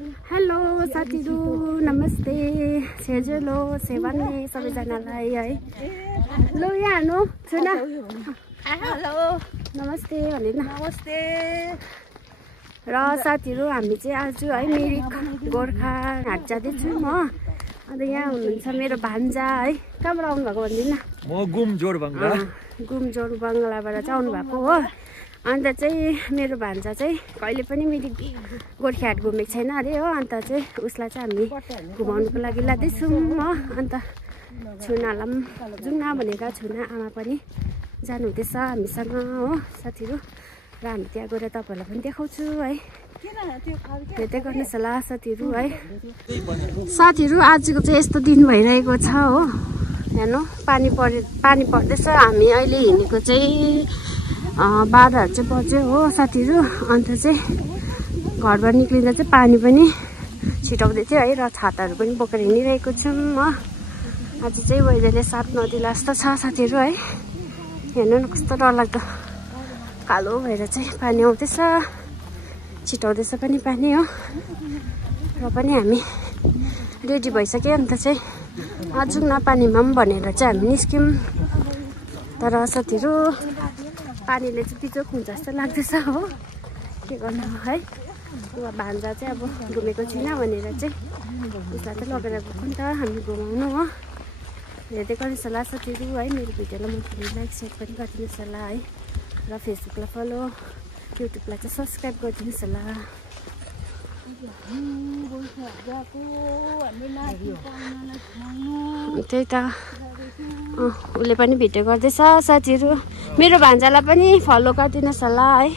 Hello साथीहरु, नमस्ते, सेजेलो सेवान्ने सबैजनालाई है। ल यहाँ हेर्नु सुन। हेलो नमस्ते भन्नु न। नमस्ते। र साथीहरु हामी चाहिँ आज है मिरिक गोर्खा हाट जाँदैछौँ म। अन्त यहाँ हुनुहुन्छ मेरो भान्जा है। कहाँबाट आउनु भएको भन्दिन। म गुम जोरबङ्गला बङ्गलाबाट चाहिँ आउनु भएको हो। अन्त चाहिँ मेरो भान्जा चाहिँ कहिले पनि मिरिक गोर्खा हाट घुमेको छैन अरे हो। अन्त चाहिँ उसलाई चाहिँ हामी घुमाउनुको लागि लाँदैछौँ म। अन्त छुनालाई पनि जाउँ न भनेर छुना आमा पनि जानु हुँदैछ हामीसँग हो साथीहरु। र हामी त्यहाँ गएर तपाईहरुलाई पनि देखाउँछु है। हेर्दै गर्नुहोस् होला साथीहरु है। साथीहरु आजको चाहिँ यस्तो दिन भइरहेको छ हो। हेर्नु पानी पर्दैछ। हामी अहिले हिँडेको चाहिँ 12 चाहिँ बज्यो हो साथीहरु। अन्त चाहिँ घरबाट निक्लिँदा चाहिँ पानी पनि छिटाउँदै थियो है। र छाताहरू पनि बोकेर हिँडिरहेको छौँ म। आज चाहिँ वेदरले साथ नदिला जस्तो छ साथीहरु है। हेर्नु न कस्तो डरलाग्दो कालो भएर चाहिँ पानी आउँदैछ, छिटाउँदैछ पनि पानी हो। र पनि हामी रेडी भइसक्यो। अन्त चाहिँ जाउँ न पानीमा पनि भनेर चाहिँ हामी निस्क्यौँ। तर साथीहरु पानीले चाहिँ बिजोक हुन्छ जस्तो लाग्दैछ हो। के गर्नु है। उहाँ भान्जा चाहिँ अब घुमेको छैन भनेर चाहिँ उसलाई चाहिँ लगेर गएको नि त हामी घुमाउनु हो। हेर्दै गर्नुहोस् होला साथीहरु है। मेरो भिडियोलाई मनपर्ने लाइक सेयर पनि गरिदिनुहोस् होला है। र फेसबुकलाई फलो, युट्युबलाई चाहिँ सब्सक्राइब गरिदिनुहोस् होला। त्यही त उसले पनि भिडियो गर्दैछ साथीहरु। मेरो भान्जालाई पनि फलो गरिदिनुहोस् होला है।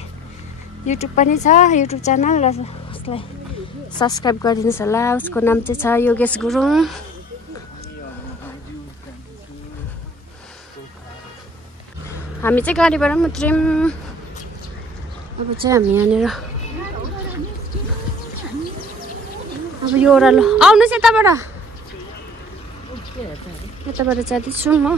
युट्युब पनि छ, युट्युब च्यानल। र उसलाई सब्सक्राइब गरिदिनुहोस् होला। उसको नाम चाहिँ छ योगेश गुरुङ। हामी चाहिँ गाडीबाट पनि उत्रौँ। अब चाहिँ हामी यहाँनिर अब यो ओह्रालो आउनुहोस् यताबाट जाँदैछौँ म।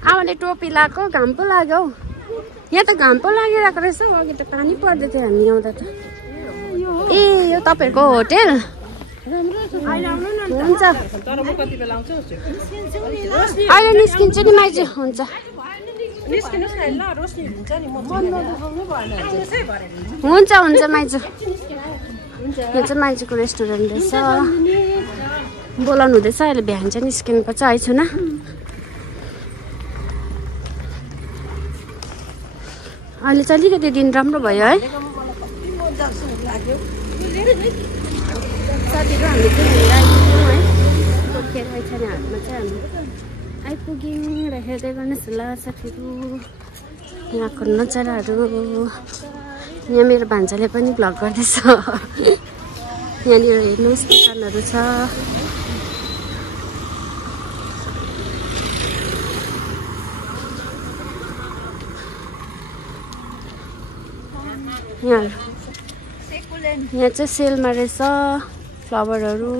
आमाले टोपी लगाएको घाम पो लाग्यो हौ। यहाँ त घाम पो लागिरहेको रहेछ हौ। अघि त पानी पर्दै थियो हामी आउँदा त। ए यो तपाईँहरूको होटेल हुन्छ। अहिले निस्किन्छु नि माइजू। हुन्छ हुन्छ माइजू। यो चाहिँ माइजूको रेस्टुरेन्ट रहेछ। बोलाउनु हुँदैछ अहिले। बिहान चाहिँ निस्किनुपर्छ है छुना। अहिले चाहिँ अलिकति दिन राम्रो भयो है साथीहरु। हामी चाहिँ आइपुग्यौँ है गोर्खा रैथाने हाटमा चाहिँ हामी आइपुग्यौँ। र हेर्दै गर्नुहोस् होला साथीहरु यहाँको नजाराहरू। यहाँ मेरो भान्जाले पनि भ्लग गर्दैछ। यहाँनिर हेर्नुहोस् दोकानहरू छ। यहाँ चाहिँ सेलमा रहेछ फ्लावरहरू।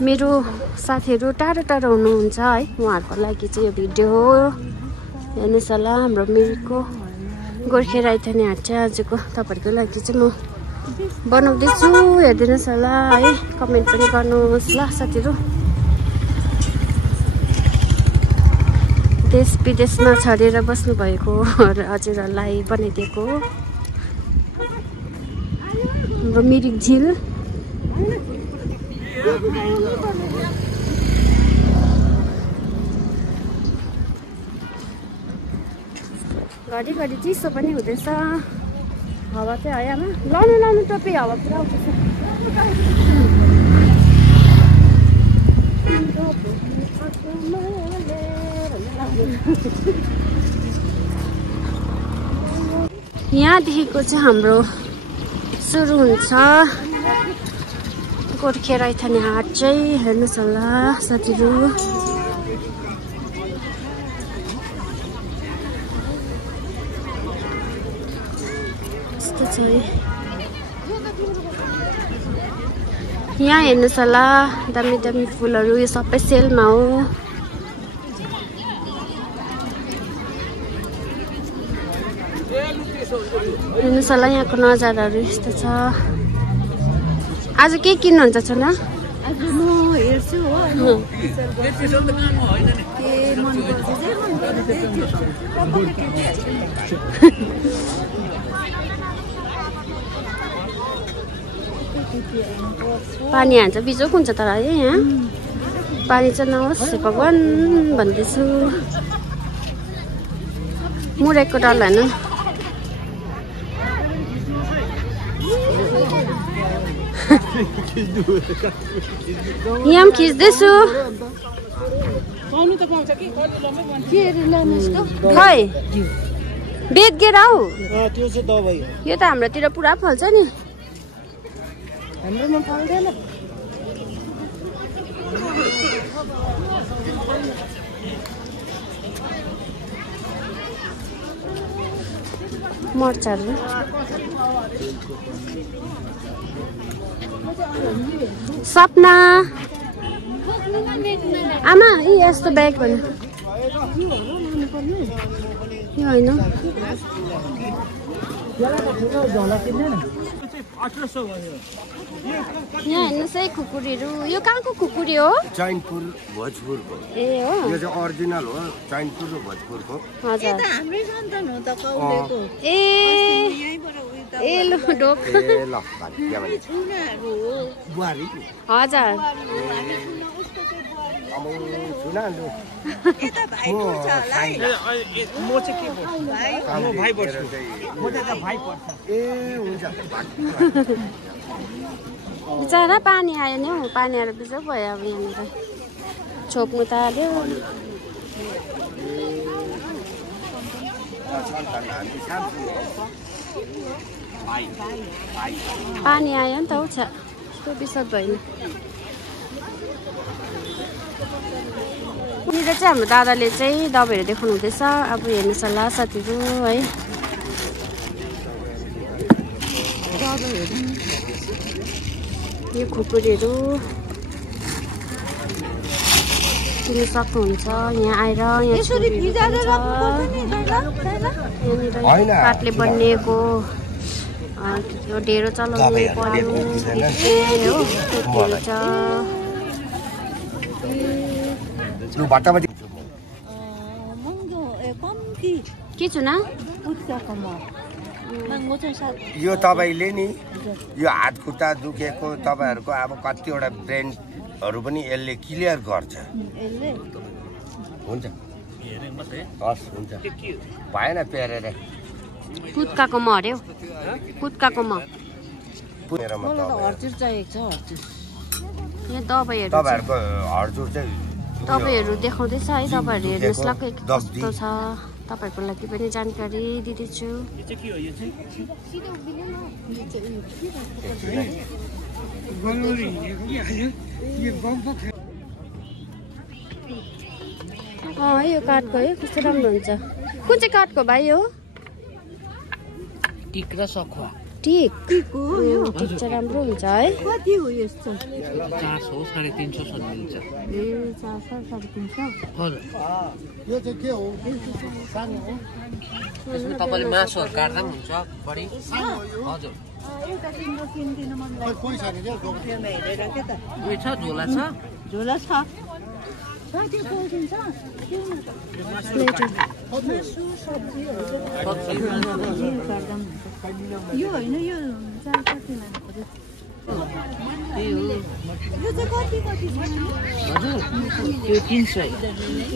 मेरो साथीहरु टाढो टाढो हुनुहुन्छ है। उहाँहरूको लागि चाहिँ यो भिडियो हो। हेर्नुहोस् होला हाम्रो मिरिकको गोर्खा रैथाने हाट चाहिँ आजको तपाईँहरूको लागि चाहिँ म बनाउँदैछु। हेरिदिनुहोस् होला है। कमेन्ट पनि गर्नुहोस् ल साथीहरु। देश विदेशमा छरेर बस्नुभएको हजुरहरूलाई बनाइदिएको हाम्रो मिरिक झिल। घरिघरि चिसो पनि हुँदैछ। हावा चाहिँ है आमा। लाउनु टोपी। हावा पुरा उठ्दैछ। यहाँदेखिको चाहिँ हाम्रो सुरु हुन्छ गोर्खा रैथाने हाट चाहिँ। हेर्नुहोस् होला साथीहरु। यस्तो छ है। यहाँ हेर्नुहोस् होला दामी दामी फुलहरू यो सबै सेलमा हो। हेर्नुहोस् होला यहाँको नजाराहरू यस्तो छ। आज के किन्नुहुन्छ छोरा? आज म हेर्छु हो पानी हान्छ बिजोक हुन्छ तर है यहाँ पानी चाहिँ नहोस् भगवान् भन्दैछु। मुरेको डल्ला हेर्नु यहाँ पनि खिच्दैछु खै बेचेर हौ यो त हाम्रोतिर पुरा फल्छ नि। हाम्रोमा पाउँदैन मर्चाहरू सपना आमा यी यस्तो ब्याग भन्नु यो होइन यहाँ हेर्नुहोस् है खुकुरीहरू यो कहाँको खुकुरी हो? चैनपुर भोजपुरको ए हो यो चाहिँ ओरिजिनल हो चैनपुर र भोजपुरको। हजुर हाम्रै सन्तान हो त कौलेको ए ए लो ढोक ए ल के भने उनीहरू हो बुहारी हजुर अब सुना लु यता भाइ पर्छ होला है म चाहिँ के पर्छु म भाइ पर्छु म त भाइ पर्छ ए हुन्छ बिचरा पानी आयो नि हौ पानी आएर बिजोक भयो अब यहाँनिर छोप्नु त हाल्यो पानी आयो नि त हौ छ यस्तो बिसक भयो नि। यहाँनिर चाहिँ हाम्रो दादाले चाहिँ दबाईहरू देखाउनु हुँदैछ। अब हेर्नुहोस् होला साथीहरू है यो खुकुरीहरू किन्नु सक्नुहुन्छ यहाँ आएर। यहाँनिर काठले बनिएको त्यो ढेँडो चलाउने पर्यो छ के छु न यो तपाईँले नि यो हात खुट्टा दुखेको तपाईँहरूको अब कतिवटा ब्रेनहरू पनि यसले क्लियर गर्छ। हुन्छ हस् हुन्छ भएन पेरेर कुत्काको म अरे कुत्काको म हर्चुर चाहिएको छ हर्चुर यहाँ दबाईहरू तपाईँहरूको हर्जुर चाहिँ दबाईहरू देखाउँदैछ है तपाईँहरू हेर्नुहोस् ल कस्तो छ तपाईँहरूको लागि पनि जानकारी दिँदैछु। यो काठको है कस्तो राम्रो हुन्छ। कुन चाहिँ काठको भाइ हो? टिक र सखुवा टिक टिक चाहिँ राम्रो हुन्छ है। कति हो यस्तो 400 350 सम्म मिल्छ। ए 400 350 हजुर यो चाहिँ के हो? सानो हो यसमा तपाईले मासुहरु काट्दा पनि हुन्छ बढी हजुर एउटा तिम्रो किन्दिनु मन लाग्छ पैसा नि जोमा हेरेर के त उयो छ झोला छ झोला छ त्यो पोल्दिन्छ यो होइन यो 4 लानु पर्यो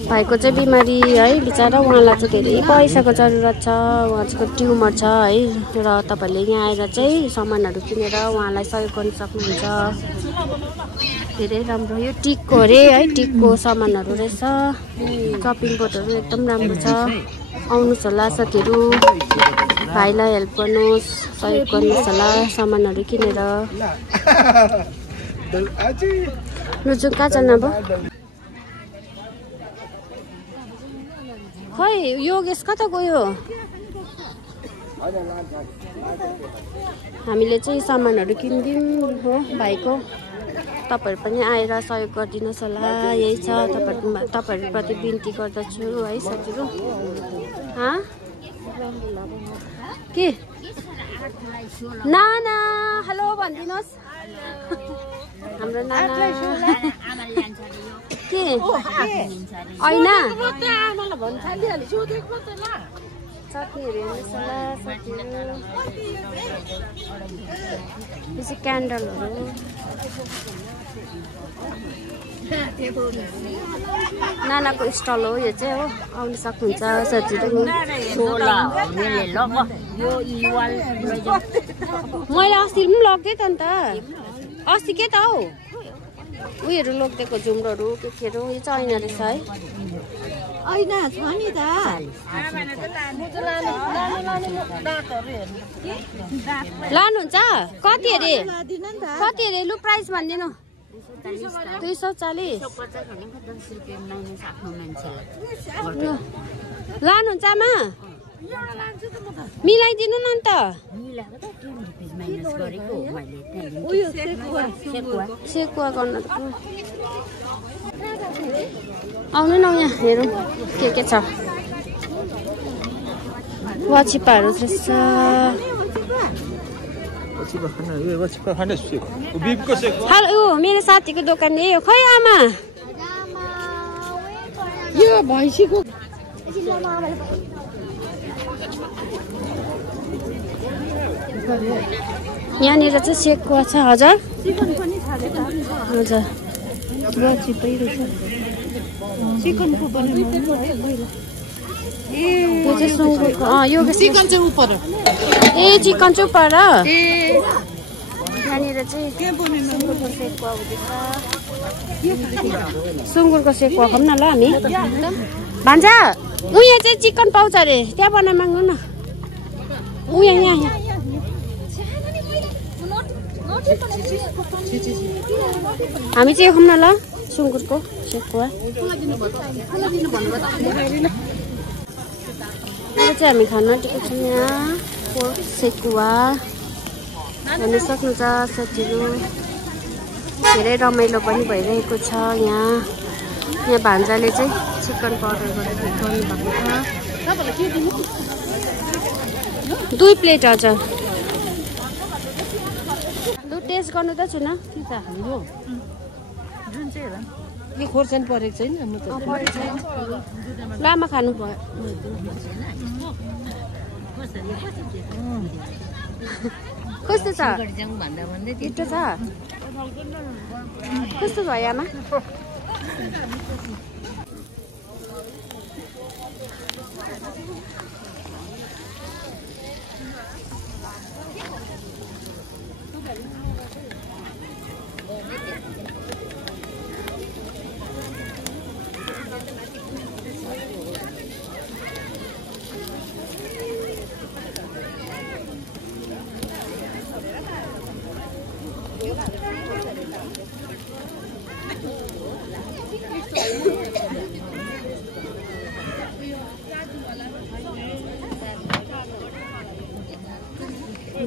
भाइको चाहिँ बिमारी है बिचरा उहाँलाई चाहिँ धेरै पैसाको जरुरत छ। उहाँको ट्युमर छ है र तपाईँहरूले यहाँ आएर चाहिँ सामानहरू किनेर उहाँलाई सहयोग गर्न सक्नुहुन्छ। धेरै राम्रो यो टिकको अरे है टिकको सामानहरू रहेछ। चपिङ बोर्डहरू एकदम राम्रो छ। आउनुहोस् होला साथीहरू भाइलाई हेल्प गर्नुहोस् सहयोग गर्नुहोस् होला सामानहरू किनेर। रुजुक कहाँ जानु अब खै योगेश कता गयो? हामीले चाहिँ सामानहरू किनिदिउँ हो भाइको तपाईहरु पनि आएर सहयोग गरिदिनुहोस् होला। यही छ तपाईहरुप्रति बिन्ती गर्दछु है साथीहरु। के नाना हेलो भनिदिनुहोस्। हाम्रो नाना के होइन चटनीहरू हेर्नुहोस् होला साथीहरु। यो चाहिँ क्यान्डलहरू नानाको स्टल हो यो चाहिँ हो। आउनु सक्नुहुन्छ साथीहरु। मैले अस्ति पनि लगिदिएँ त अन्त। अस्ति के त हौ उयोहरू लगिदिएको झुम्रोहरू केहरू। यो चाहिँ ऐना रहेछ है। ऐना छ नि त। लानुहुन्छ कति अरे कति अरे लु प्राइस भनिदिनु। 240 लानुहुन्छ आमा मिलाइदिनु न अन्त। सेकुवा गर्न आउनु न यहाँ हेरौँ के छ। वाचिपाहरू रहेछ। हेलो मेरो साथीको दोकान यही हो। खै आमा यो भैँसीको यहाँनिर चाहिँ सेकुवा छ। हजुर चिकन पनि छ रे त। हजुर वाचिपै रहेछ। चिकनको पनि यो चाहिँ सुँगुरको यो चिकन चाहिँ उपर। ए चिकन चाहिँ उपर। यहाँनिर चाहिँ सुँगुरको सेकुवा हुँदैछ। सुँगुरको सेकुवा खाऊँ न ल हामी। भान्जा उयो चाहिँ चिकन पाउँछ अरे त्यहाँ बनाइ माग्नु न। उयो यहाँ हामी चाहिँ खाऊँ न ल सुँगुरको सेकुवा। अहिले चाहिँ हामी खान आँटेको छौँ यहाँ पोर्क सेकुवा। हेर्न सक्नुहुन्छ साथीहरु। धेरै रमाइलो पनि भइरहेको छ यहाँ। यहाँ भान्जाले चाहिँ चिकन पाउडर गरेर गर्नुभएको छ। 2 प्लेट हजुर। लु टेस्ट गर्नु त छुन। यो खोर्सानी परेको छैन म त। लामा खानु भयो। कस्तो छ मिठो छ। कस्तो भयो आमा।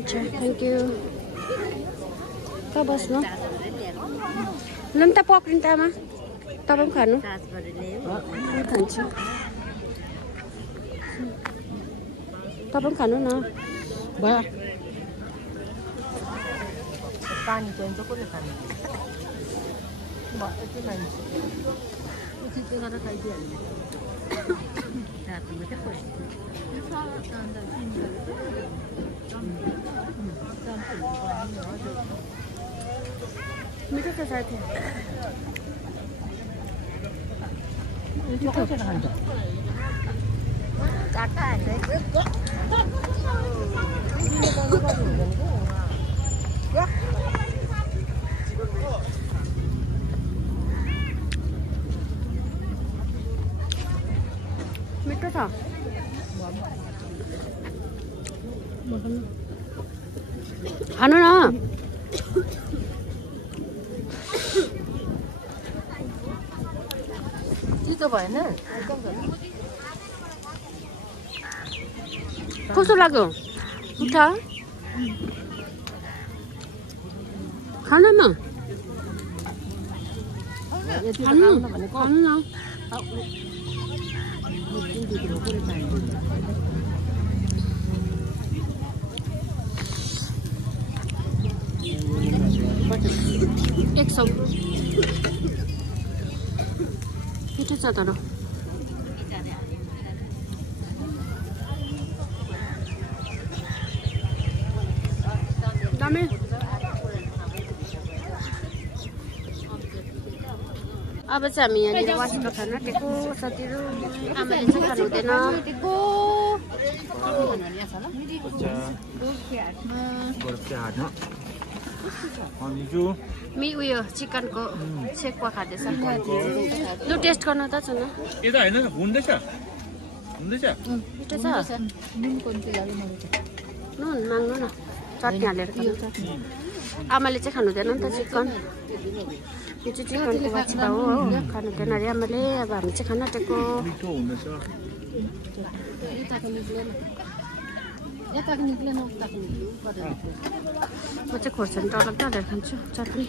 Thank you. कहाँ बस्नु ल नि त पक्रिनु त आमा। तपाईँ पनि खानु। खान्छु तपाईँ पनि खानु न। भयो पानी चाहिन्छ कसले खानु। मिठो छ साथी। मिठो छ। खानु न। चितो भएन। कस्तो लाग्यो उठा खान न। मिठो छ तर दामी अब चाहिँ हामी यहाँनिर वाचिपा खान आँटेको साथीहरू आमाले चाहिँ खानु हुँदैन मी उयो चिकनको सेक्वा खाँदैछ लु टेस्ट गर्न त छ न मिठो छ नुन माग्नु न चटनी हालेर आमाले चाहिँ खानु हुँदैन नि त चिकन यो चाहिँ चिकनको वाचिपा हो खानु हुँदैन अरे आमाले अब हामी चाहिँ खान आँटेको म चाहिँ खोर्सानी टलक हालेर खान्छु चटनी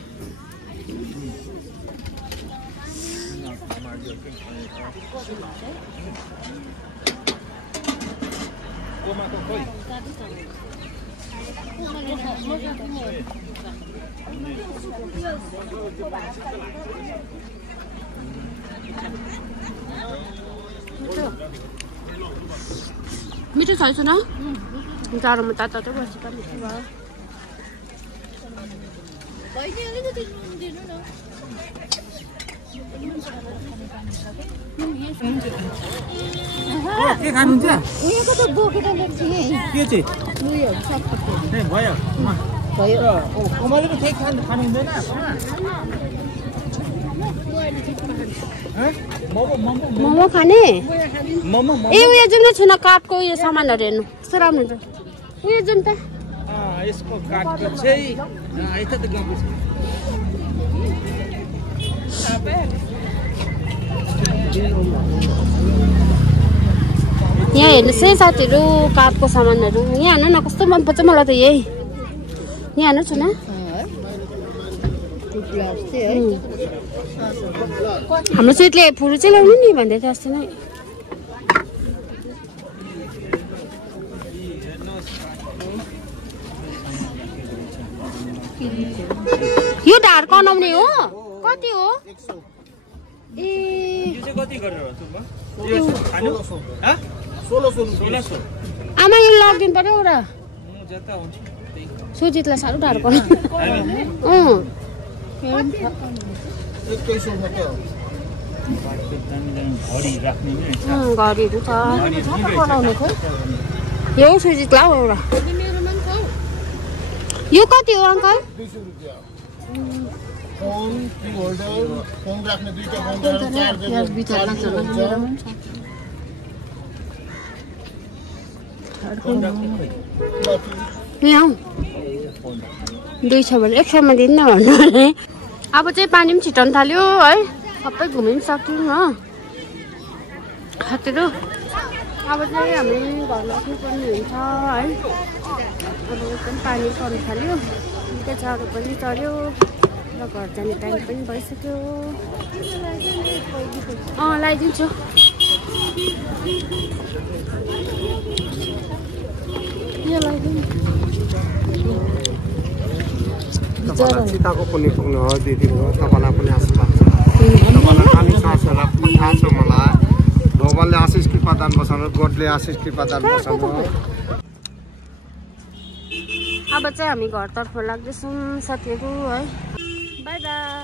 मिठो छ न जाडोमा तातो वाचिपा मिठो भयो के खानुहुन्छ उयोको त बोकेर ल्याउँछु के चाहिँ उयोहरु सब भयो कमलको केक खानु हुँदैन मोमो खाने ए उयो जुन छैन काठको उयो सामानहरू हेर्नु कस्तो राम्रो हुन्छ उयो जुन त यसको काठको चाहिँ यता त गएको छ यहाँ हेर्नुहोस् है साथीहरू काठको सामानहरू यहाँ हेर्नु न कस्तो मनपर्छ मलाई त यही यहाँ हेर्नु छैन हाम्रो सुइतले फुल चाहिँ ल्याउनु नि भन्दै थियो अस्ति नै यो ढाड कनाउने हो कति हो ए आमा यो लगिदिनु पर्यो र सुजितलाई साह्रो ढाड घडीहरू छ यो सुजितलाई हो एउटा यो कति हो अङ्कल यहाँ 200 भने 100 मा दिन्न भन्नु भने अब चाहिँ पानी पनि छिटन थाल्यो है सबै घुमि पनि सक्यौँ न साथीहरू अब चाहिँ हामी घर लाग्नुपर्ने हुन्छ है अब एकदम पानी पर्नु थाल्यो निकै जाडो पनि चढ्यो र घर जाने टाइम पनि भइसक्यो लगाइदिन्छु यो लगाइदिनु चिताको पनि पुग्नु हो दिदी हो तपाईँलाई पनि आशिष लाग्छ तपाईँलाई खाली सासहरूलाई थाहा छ मलाई भगवानले आशिष कृपादान बसाउनु गोडले आशिष कृपादान बसाउनु अब चाहिँ हामी घरतर्फ लाग्दैछौँ साथीहरू है बाई बाई